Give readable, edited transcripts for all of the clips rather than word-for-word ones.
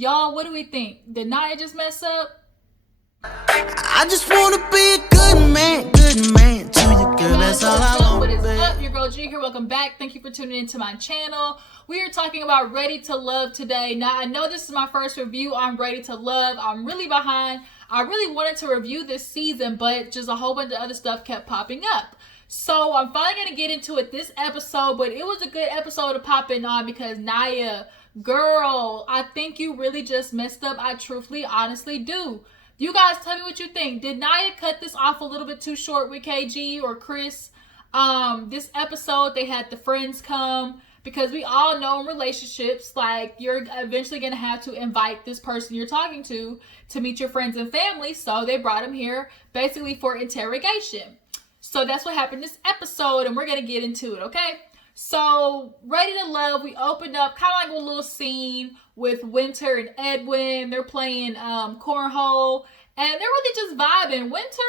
Y'all, what do we think? Did Nyya just mess up? I just wanna be a good man to you, girl. That's all I want. What is up? Your girl G here. Welcome back. Thank you for tuning into my channel. We are talking about Ready to Love today. Now, I know this is my first review on Ready to Love. I'm really behind. I really wanted to review this season, but just a whole bunch of other stuff kept popping up. So I'm finally going to get into it this episode, but it was a good episode to pop in on because Nyya, girl, I think you really just messed up. I truthfully, honestly do. You guys tell me what you think. Did Nyya cut this off a little bit too short with KG or Kris? This episode, they had the friends come because we all know in relationships, like, you're eventually going to have to invite this person you're talking to meet your friends and family. So they brought him here basically for interrogation. So that's what happened this episode, and we're going to get into it, okay? So, Ready to Love, we opened up kind of like a little scene with Wynter and Edwin. They're playing cornhole, and they're really just vibing. Wynter,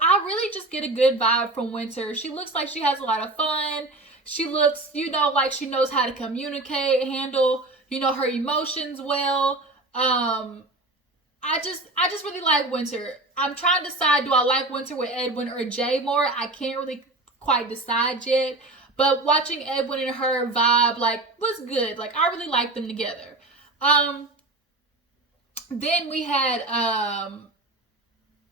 I really just get a good vibe from Wynter. She looks like she has a lot of fun. She looks, like she knows how to communicate, handle, her emotions well. I just really like Wynter. I'm trying to decide, do I like Wynter with Edwin or Jay more? I can't really quite decide yet. But watching Edwin and her vibe, was good. I really liked them together. Then we had,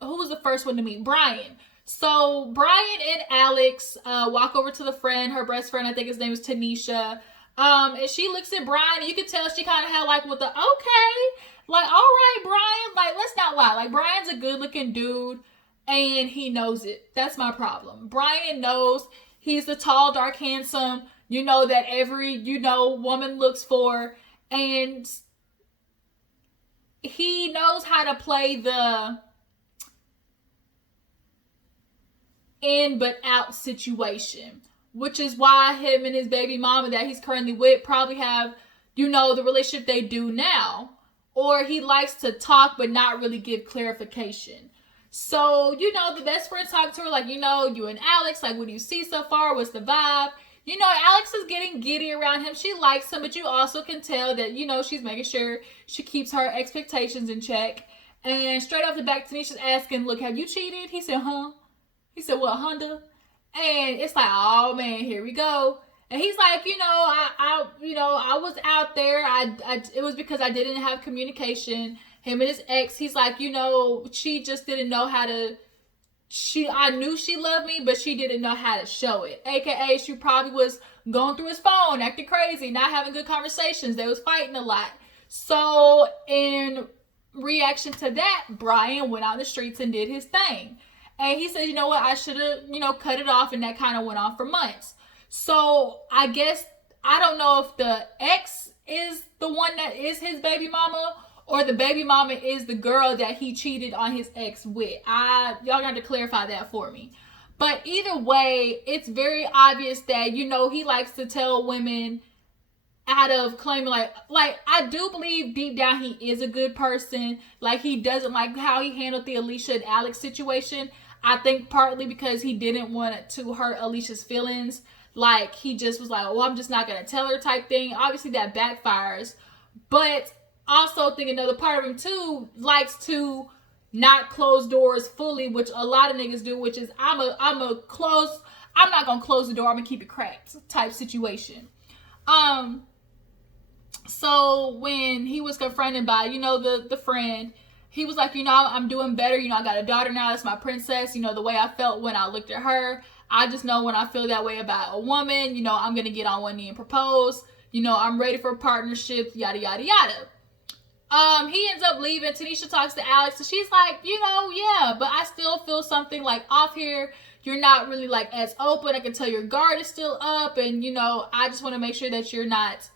who was the first one to meet? Brian. So, Brian and Alex walk over to the friend, her best friend, I think his name is Tanisha. And she looks at Brian, and you can tell she kind of had, with the, okay. All right, Brian. Let's not lie. Brian's a good-looking dude, and he knows it. That's my problem. Brian knows. He's the tall, dark, handsome, that every, woman looks for. And he knows how to play the in but out situation. Which is why him and his baby mama that he's currently with probably have, the relationship they do now. Or he likes to talk but not really give clarification. So, the best friend talked to her, you and Alex, what do you see so far? What's the vibe? Alex is getting giddy around him. She likes him, but you also can tell that, she's making sure she keeps her expectations in check. And straight off the back, Tanisha's asking, look, have you cheated? He said, huh? He said, what, Honda? And it's oh, man, here we go. And he's like, I was out there. It was because I didn't have communication. Him and his ex, he's like, she just didn't know how to, I knew she loved me, but she didn't know how to show it. AKA, she probably was going through his phone, acting crazy, not having good conversations. They was fighting a lot. So, in reaction to that, Brian went out in the streets and did his thing. And he said, you know what, I should have, cut it off, and that kind of went on for months. So, I guess, I don't know if the ex is the one that is his baby mama, or the baby mama is the girl that he cheated on his ex with. Y'all got to clarify that for me. But either way, it's very obvious that, he likes to tell women out of claiming, I do believe deep down he is a good person. He doesn't like how he handled the Alicia and Alex situation. I think partly because he didn't want to hurt Alicia's feelings. He just was well, I'm just not going to tell her type thing. Obviously, that backfires. But also think another part of him too likes to not close doors fully, which a lot of niggas do, which is I'm not gonna close the door, I'm gonna keep it cracked type situation. So when he was confronted by, the friend, he was like, I'm doing better, I got a daughter now, that's my princess, the way I felt when I looked at her, I just know when I feel that way about a woman, I'm gonna get on one knee and propose, I'm ready for a partnership, yada yada yada. He ends up leaving. Tanisha talks to Alex, and she's like, yeah, but I still feel something off here. You're not really as open. I can tell your guard is still up, and I just want to make sure that you're not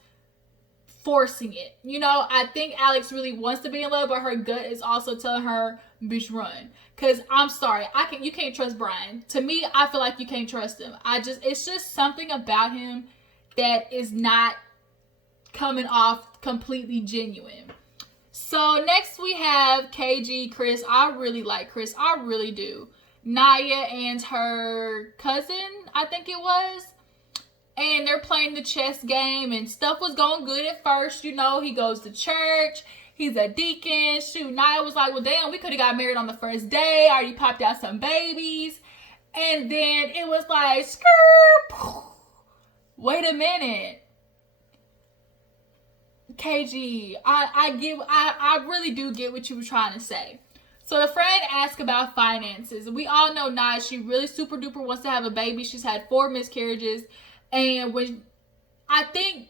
forcing it. I think Alex really wants to be in love, but her gut is also telling her, bitch, run. Cause I'm sorry, you can't trust Brian. To me, I feel like you can't trust him. It's just something about him that is not coming off completely genuine. So next we have KG, Kris. I really like Kris. I really do. Nyya and her cousin, I think it was. And they're playing the chess game and stuff was going good at first. He goes to church. He's a deacon. Shoot, Nyya was like, well, damn, we could have got married on the first day. I already popped out some babies. And then it was like, skirt. Wait a minute. KG, I really do get what you were trying to say. So the friend asked about finances. We all know Nyya, she really super duper wants to have a baby. She's had 4 miscarriages. And when I think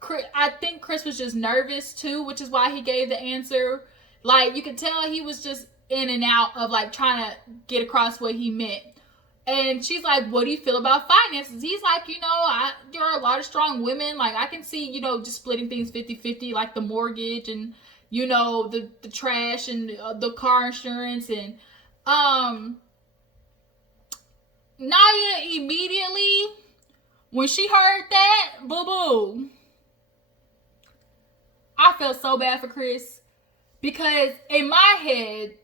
Kris was just nervous too, which is why he gave the answer. Like, you could tell he was just in and out of like trying to get across what he meant. And she's like, what do you feel about finances? He's like, there are a lot of strong women. Like, I can see, just splitting things 50-50, like the mortgage and, the trash and the car insurance. And Nyya immediately, when she heard that, boo-boo, I felt so bad for Kris. Because in my head,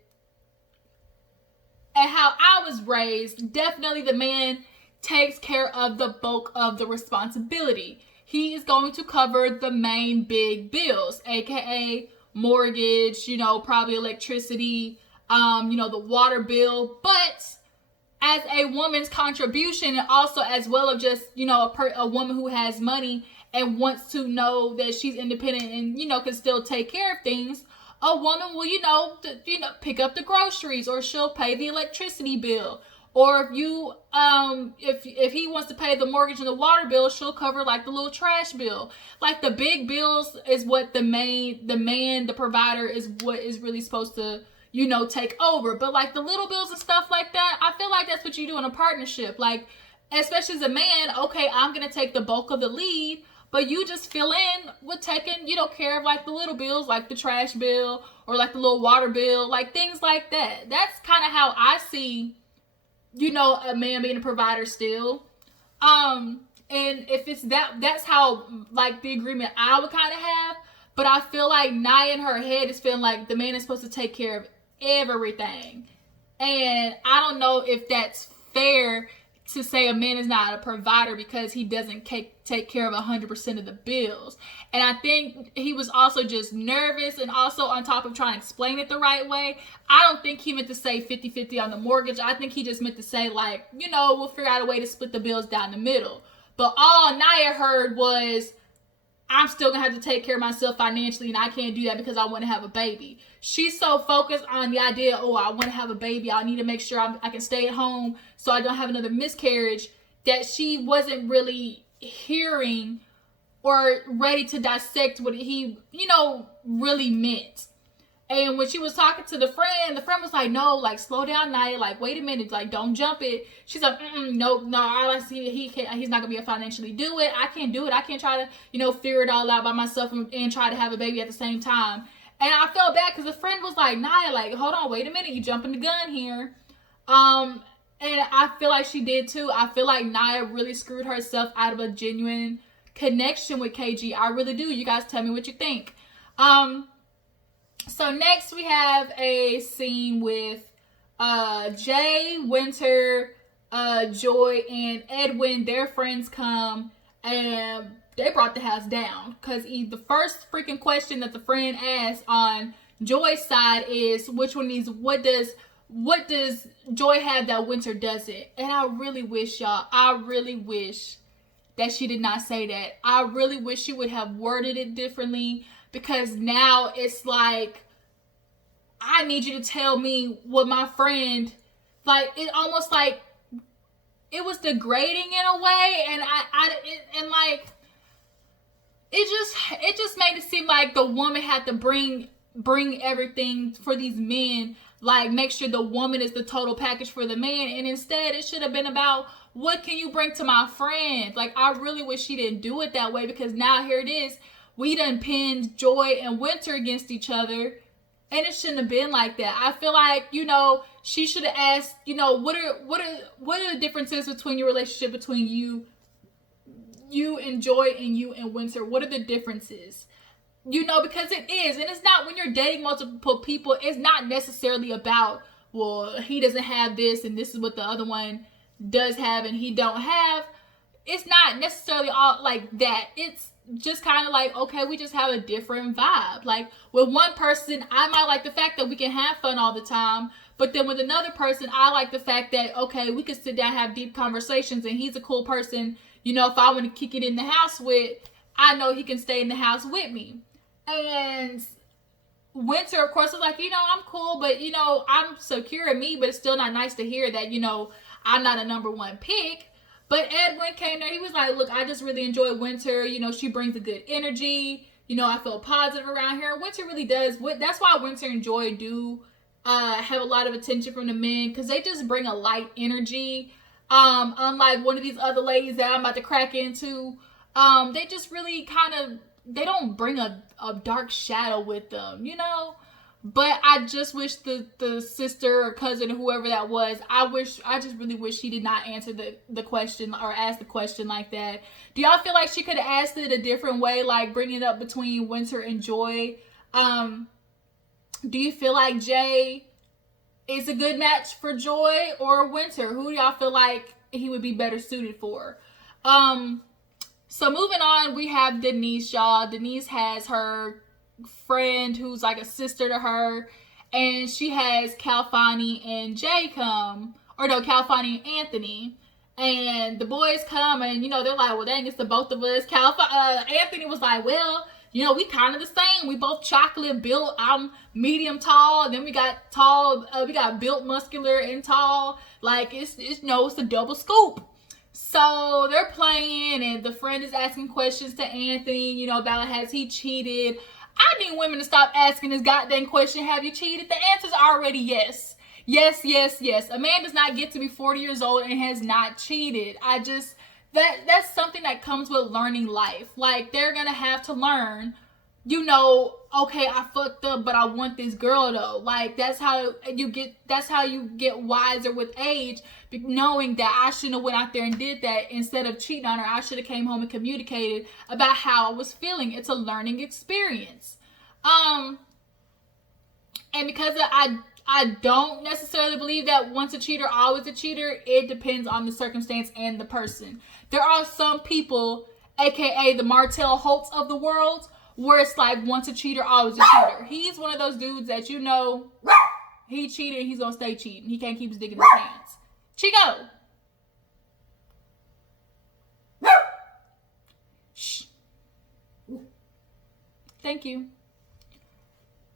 and how I was raised, definitely the man takes care of the bulk of the responsibility. He is going to cover the main big bills, aka mortgage, probably electricity, the water bill. But as a woman's contribution, and also as well of just, a woman who has money and wants to know that she's independent and, can still take care of things, a woman will, pick up the groceries, or she'll pay the electricity bill. Or if he wants to pay the mortgage and the water bill, she'll cover like the little trash bill. Like the big bills is what the provider is what is really supposed to, take over. But like the little bills and stuff like that, I feel like that's what you do in a partnership. Like, especially as a man, okay, I'm going to take the bulk of the lead, but you just fill in with taking, care of like the little bills, like the trash bill or like the little water bill, like things like that. That's kind of how I see, a man being a provider still. And if it's that's how like the agreement I would kind of have. But I feel like Nyya in her head is feeling like the man is supposed to take care of everything. And I don't know if that's fair to say a man is not a provider because he doesn't take care of 100% of the bills. And I think he was also just nervous, and also on top of trying to explain it the right way. I don't think he meant to say 50-50 on the mortgage. I think he just meant to say like, we'll figure out a way to split the bills down the middle. But all Nyya heard was, I'm still gonna have to take care of myself financially, and I can't do that because I want to have a baby. She's so focused on the idea, I want to have a baby, I need to make sure I can stay at home so I don't have another miscarriage, that she wasn't really hearing or ready to dissect what he, really meant. And when she was talking to the friend was like, no, like, slow down, Nyya, like, wait a minute, like, don't jump it. She's like, no, I see he's not gonna be able to financially do it. I can't do it. I can't try to, figure it all out by myself and try to have a baby at the same time. And I felt bad because the friend was like, Nyya, like, hold on, wait a minute, you jumping the gun here. And I feel like she did too. I feel like Nyya really screwed herself out of a genuine connection with KG. I really do. You guys tell me what you think. So next we have a scene with Jay, Wynter, Joy, and Edwin. Their friends come and they brought the house down because the first freaking question that the friend asked on Joy's side is, which one of these, what does Joy have that Wynter doesn't? And I really wish that she did not say that. I really wish she would have worded it differently, because now it's like, I need you to tell me what my friend, like, it almost like it was degrading in a way, and it just made it seem like the woman had to bring everything for these men, like make sure the woman is the total package for the man, and instead it should have been about, what can you bring to my friend? Like, I really wish she didn't do it that way, because now here it is, we done pinned Joy and Wynter against each other, and it shouldn't have been like that. I feel like, she should have asked, what are the differences between your relationship between you and Joy and you and Wynter? What are the differences? Because it is, and it's not, when you're dating multiple people, it's not necessarily about, well, he doesn't have this and this is what the other one does have and he don't have. It's not necessarily all like that. It's just kind of like, okay, we just have a different vibe. Like with one person, I might like the fact that we can have fun all the time, but then with another person, I like the fact that, okay, we can sit down, have deep conversations, and he's a cool person. You know, if I want to kick it in the house with, I know he can stay in the house with me. And Wynter, of course, was like, you know, I'm cool, but, you know, I'm secure in me, but it's still not nice to hear that, you know, I'm not a number one pick. But Edwin came there. He was like, look, I just really enjoy Wynter. You know, she brings a good energy. You know, I feel positive around here. Wynter really does. That's why Wynter and Joy do have a lot of attention from the men, because they just bring a light energy. Unlike one of these other ladies that I'm about to crack into, they just really kind of, they don't bring a dark shadow with them, you know? But I just wish the sister or cousin or whoever that was, I just really wish she did not answer the question or ask the question like that. Do y'all feel like she could have asked it a different way, like bringing it up between Wynter and Joy? Do you feel like Jay is a good match for Joy or Wynter? Who do y'all feel like he would be better suited for? So moving on, we have Denise, y'all. Denise has her friend who's like a sister to her, and she has Calfani and Jay come, or no, Calfani and Anthony, and the boys come, and you know, they're like, well, dang, it's the both of us. Anthony was like, well, you know, we kind of the same. We both chocolate built. I'm medium tall, and then we got tall. We got built, muscular, and tall. Like it's you know, it's a double scoop. So they're playing, and the friend is asking questions to Anthony, you know, about has he cheated. I need women to stop asking this goddamn question, have you cheated? The answer's already yes. Yes, yes, yes. A man does not get to be 40 years old and has not cheated. That's something that comes with learning life. Like, they're gonna have to learn, you know, okay, I fucked up, but I want this girl though. Like, that's how you get wiser with age, knowing that I shouldn't have went out there and did that. Instead of cheating on her, I should have came home and communicated about how I was feeling. It's a learning experience. And because I don't necessarily believe that once a cheater, always a cheater. It depends on the circumstance and the person. There are some people, aka the Martell Holtz of the world, where it's like once a cheater, always a cheater. He's one of those dudes that, you know, he cheated, he's gonna stay cheating. He can't keep his dick in his pants. Chico! Shh. Thank you.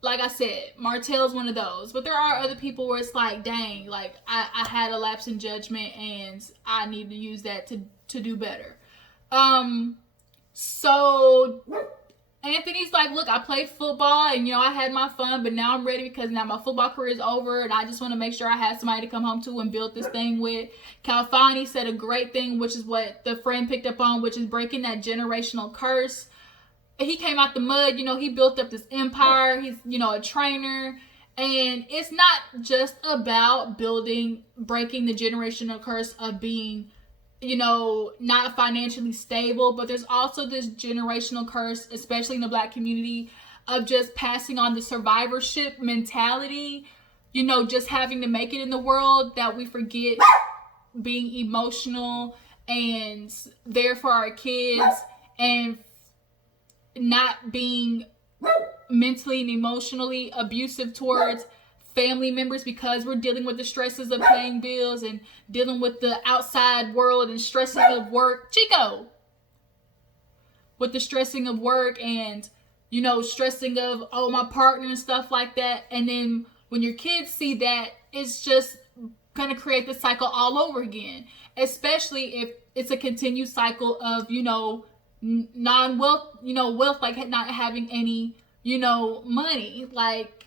Like I said, Martell's one of those. But there are other people where it's like, dang, like I had a lapse in judgment and I need to use that to do better. So Anthony's like, look, I played football and, you know, I had my fun, but now I'm ready because now my football career is over and I just want to make sure I have somebody to come home to and build this thing with. Calfani said a great thing, which is what the friend picked up on, which is breaking that generational curse. He came out the mud, you know, he built up this empire. He's, you know, a trainer. And it's not just about breaking the generational curse of being, you know, not financially stable, but there's also this generational curse, especially in the Black community, of just passing on the survivorship mentality, you know, just having to make it in the world, that we forget being emotional and there for our kids and not being mentally and emotionally abusive towards family members because we're dealing with the stresses of paying bills and dealing with the outside world and stresses of work. Chico! With the stressing of work and, you know, stressing of, oh, my partner and stuff like that. And then when your kids see that, it's just going to create the cycle all over again. Especially if it's a continued cycle of, you know, non-wealth, you know, wealth, like not having any, you know, money. Like,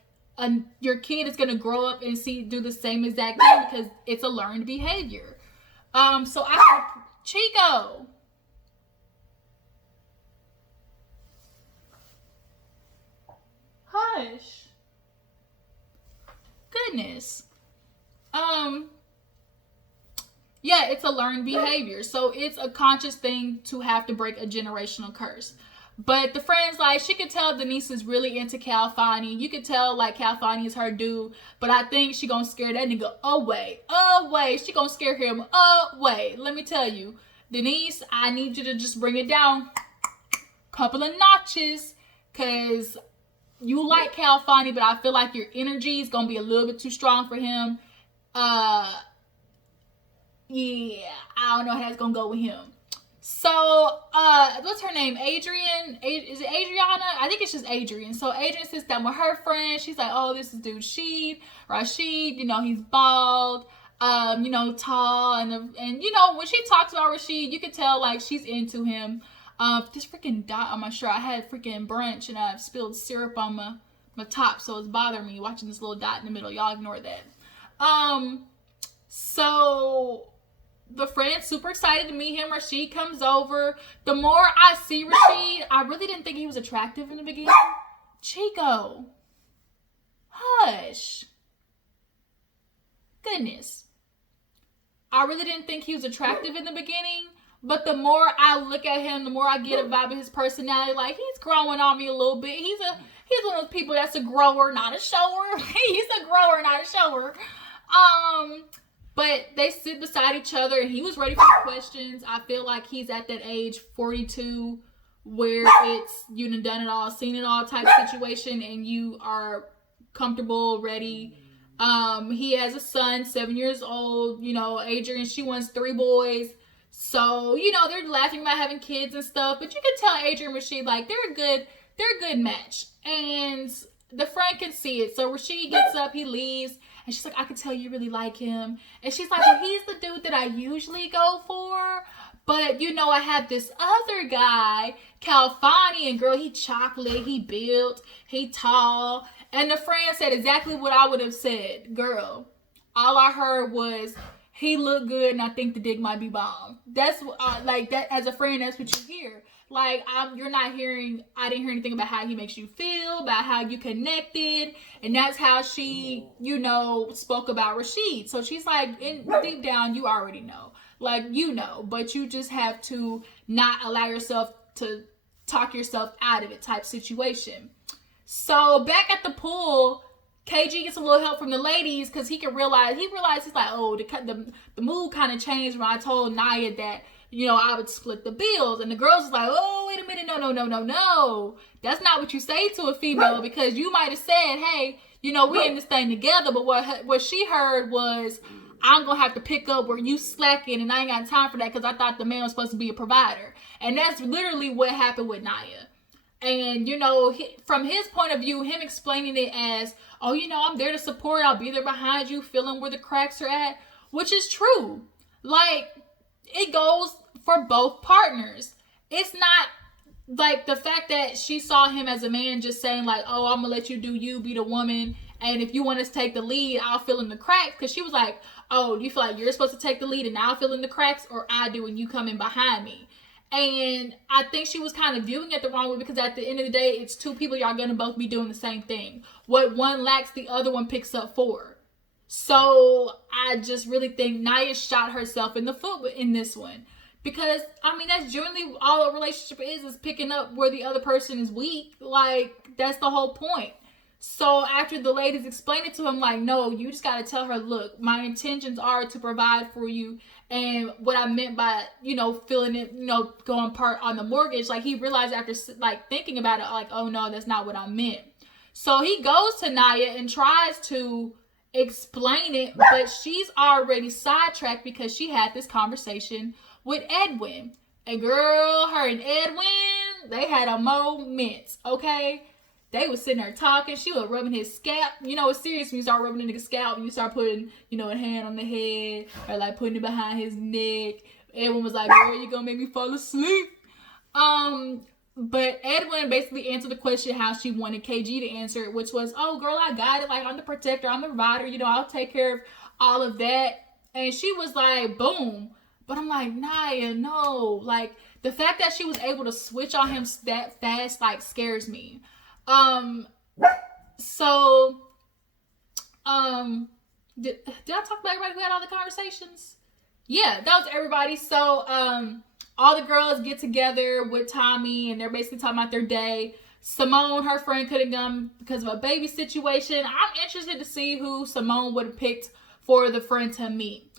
your kid is going to grow up and do the same exact thing because it's a learned behavior. Chico. Hush. Goodness. Yeah, it's a learned behavior. So it's a conscious thing to have to break a generational curse. But the friend's like, she could tell Denise is really into Calfani. You could tell, like, Calfani is her dude. But I think she gonna scare that nigga away. Away. She gonna scare him away. Let me tell you. Denise, I need you to just bring it down. couple of notches, because you like Calfani, but I feel like your energy is gonna be a little bit too strong for him. Yeah, I don't know how that's gonna go with him. So, what's her name? Adrian? Is it Adriana? I think it's just Adrian. So Adrian sits down with her friend. She's like, oh, this is dude Rashid, you know, he's bald, you know, tall, and you know, when she talks about Rashid, you can tell like she's into him. This freaking dot on my shirt. I had freaking brunch and I've spilled syrup on my top, so it's bothering me watching this little dot in the middle. Y'all ignore that. So the friend's super excited to meet him. Rashid comes over. The more I see Rashid, I really didn't think he was attractive in the beginning. Chico. Hush. Goodness. I really didn't think he was attractive in the beginning. But the more I look at him, the more I get a vibe of his personality. Like, he's growing on me a little bit. He's one of those people that's a grower, not a shower. He's a grower, not a shower. But they sit beside each other, and he was ready for the questions. I feel like he's at that age, 42, where it's you done it all, seen it all type situation, and you are comfortable, ready. He has a son, 7 years old. You know, Adrian, she wants 3 boys. So, you know, they're laughing about having kids and stuff. But you can tell Adrian and Rashid, like, they're a good match. And the friend can see it. So Rashid gets up, he leaves. And she's like, I can tell you really like him. And she's like, well, he's the dude that I usually go for. But, you know, I have this other guy, Calfani, and girl, he chocolate, he built, he tall. And the friend said exactly what I would have said. Girl, all I heard was, he looked good and I think the dick might be bomb. That's like that as a friend, that's what you hear. Like, you're not hearing, I didn't hear anything about how he makes you feel, about how you connected. And that's how she, you know, spoke about Rashid. So she's like, deep down, you already know. Like, you know, but you just have to not allow yourself to talk yourself out of it type situation. So back at the pool, KG gets a little help from the ladies because he realized he's like, oh, the mood kind of changed when I told Nyya that, you know, I would split the bills. And the girls was like, oh, wait a minute, no. That's not what you say to a female, because you might have said, hey, you know, we in this thing together. But what she heard was, I'm going to have to pick up where you slacking, and I ain't got time for that because I thought the man was supposed to be a provider. And that's literally what happened with Nyya. And, you know, from his point of view, him explaining it as, oh, you know, I'm there to support. I'll be there behind you, feeling where the cracks are at, which is true. Like, it goes for both partners. It's not like the fact that she saw him as a man just saying like, oh, I'm gonna let you do you, be the woman, and if you want us to take the lead, I'll fill in the cracks. Because she was like, oh, do you feel like you're supposed to take the lead and I'll fill in the cracks, or I do and you come in behind me? And I think she was kind of viewing it the wrong way, because at the end of the day, it's two people, y'all gonna both be doing the same thing. What one lacks, the other one picks up for. So I just really think Nyya shot herself in the foot in this one. Because, I mean, that's generally all a relationship is picking up where the other person is weak. Like, that's the whole point. So after the ladies explained it to him, like, no, you just got to tell her, look, my intentions are to provide for you. And what I meant by, you know, feeling it, you know, going part on the mortgage, like, he realized after, like, thinking about it, like, oh, no, that's not what I meant. So he goes to Nyya and tries to explain it, but she's already sidetracked because she had this conversation with Edwin. And girl, her and Edwin, they had a moment, okay? They was sitting there talking. She was rubbing his scalp. You know, it's serious when you start rubbing a nigga's scalp and you start putting, you know, a hand on the head or like putting it behind his neck. Edwin was like, girl, you gonna make me fall asleep. But Edwin basically answered the question how she wanted KG to answer it, which was, oh, girl, I got it. Like, I'm the protector. I'm the provider. You know, I'll take care of all of that. And she was like, boom. But I'm like, Nyya, no. Like, the fact that she was able to switch on him that fast, like, scares me. Did I talk about everybody who had all the conversations? Yeah, that was everybody. So, all the girls get together with Tommy and they're basically talking about their day. Simone, her friend, couldn't come because of a baby situation. I'm interested to see who Simone would have picked for the friend to meet.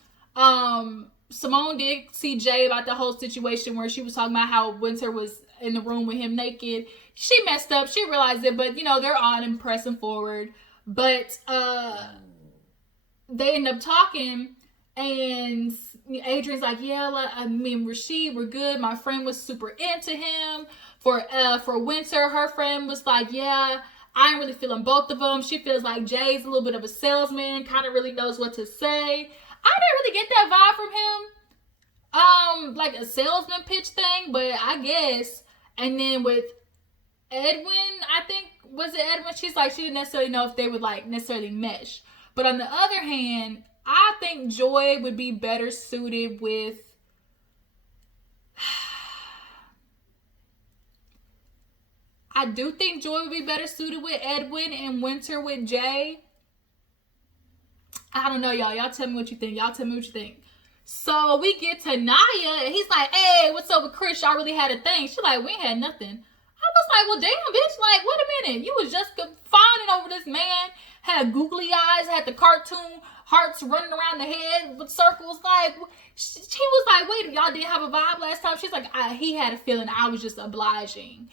Simone did see Jay about the whole situation where she was talking about how Wynter was in the room with him naked. She messed up. She realized it, but, you know, they're on and pressing forward. But they end up talking, and Adrian's like, yeah, I mean, Rashid, we're good. My friend was super into him. For Wynter, her friend was like, yeah, I ain't really feeling both of them. She feels like Jay's a little bit of a salesman, kind of really knows what to say. I didn't really get that vibe from him. Like a salesman pitch thing, but I guess. And then with Edwin, I think, was it Edwin? She's like, she didn't necessarily know if they would like necessarily mesh. But on the other hand, I think Joy would be better suited with I do think Joy would be better suited with Edwin and Wynter with Jay. I don't know, y'all. Y'all tell me what you think. Y'all tell me what you think. So we get to Nyya, and he's like, hey, what's up with Kris? Y'all really had a thing. She's like, we ain't had nothing. I was like, well, damn, bitch. Like, wait a minute. You was just fawning over this man. Had googly eyes. Had the cartoon hearts running around the head with circles. Like, she was like, wait, y'all didn't have a vibe last time? She's like, he had a feeling I was just obliging.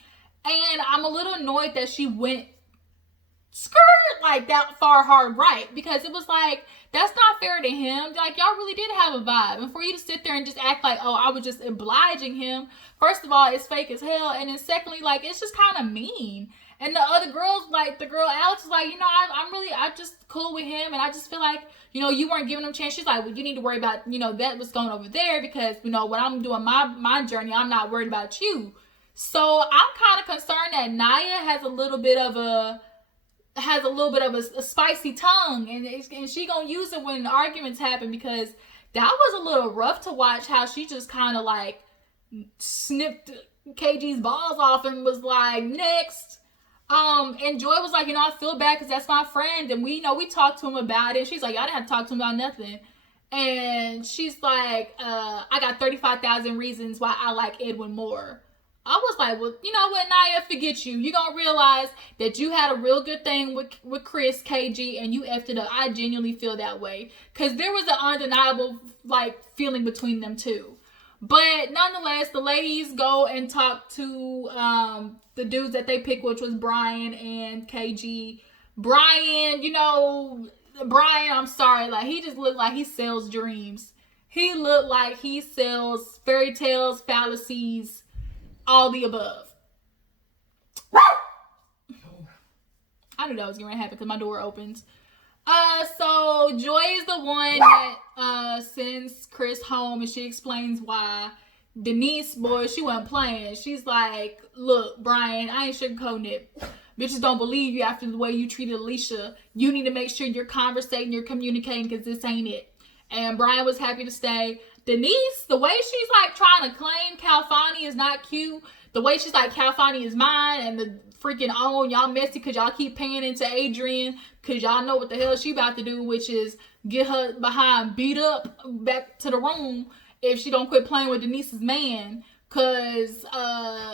And I'm a little annoyed that she went skirt like that far hard right, because it was like, that's not fair to him. Like, y'all really did have a vibe, and for you to sit there and just act like, oh, I was just obliging him, first of all, it's fake as hell, and then secondly, like, it's just kind of mean. And the other girls, like the girl Alex, was like, you know, I'm just cool with him, and I just feel like, you know, you weren't giving him a chance. She's like, well, you need to worry about, you know, that was going over there, because, you know, when I'm doing my journey, I'm not worried about you. So I'm kind of concerned that Nyya has a little bit of a spicy tongue, and she gonna use it when arguments happen, because that was a little rough to watch, how she just kind of like snipped KG's balls off and was like, next. And Joy was like, you know, I feel bad because that's my friend, and we talked to him about it. She's like, I didn't have to talk to him about nothing. And she's like, I got 35,000 reasons why I like Edwin more. I was like, well, you know what, Nyya, forget you. You're going to realize that you had a real good thing with Kris, KG, and you effed it up. I genuinely feel that way. Because there was an undeniable, like, feeling between them two. But nonetheless, the ladies go and talk to the dudes that they picked, which was Brian and KG. Brian, I'm sorry. Like, he just looked like he sells dreams. He looked like he sells fairy tales, fallacies, all the above. I knew that was going to happen because my door opens. So Joy is the one that sends Kris home, and she explains why. Denise, boy, she wasn't playing. She's like, look, Brian, I ain't sugarcoating it. Bitches don't believe you after the way you treated Alicia. You need to make sure you're conversating, you're communicating, because this ain't it. And Brian was happy to stay. Denise, the way she's like trying to claim Calfani is not cute. The way she's like, Calfani is mine, and the freaking y'all messy because y'all keep paying into Adrian because y'all know what the hell she about to do, which is get her behind beat up back to the room if she don't quit playing with Denise's man. Because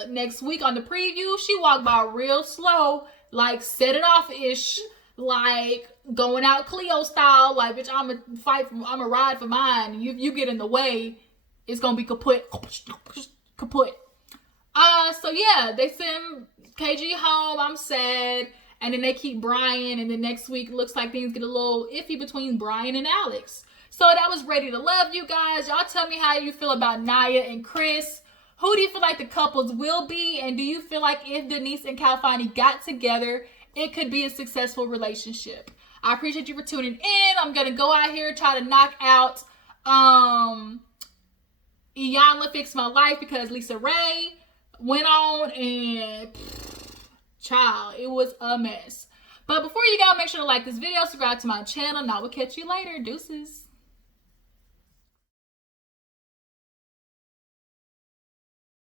next week on the preview, she walked by real slow, like set it off-ish, like going out Cleo style, like, bitch, I'ma ride for mine. You get in the way, it's gonna be kaput. So yeah, they send KG home. I'm sad. And then they keep Brian, and then next week looks like things get a little iffy between Brian and Alex. So that was Ready to Love, you guys. Y'all tell me how you feel about Nyya and Kris. Who do you feel like the couples will be? And do you feel like if Denise and Calfani got together, it could be a successful relationship? I appreciate you for tuning in. I'm going to go out here and try to knock out Iyanla Fix My Life, because Lisa Ray went on and child, it was a mess. But before you go, make sure to like this video, subscribe to my channel, and I will catch you later. Deuces.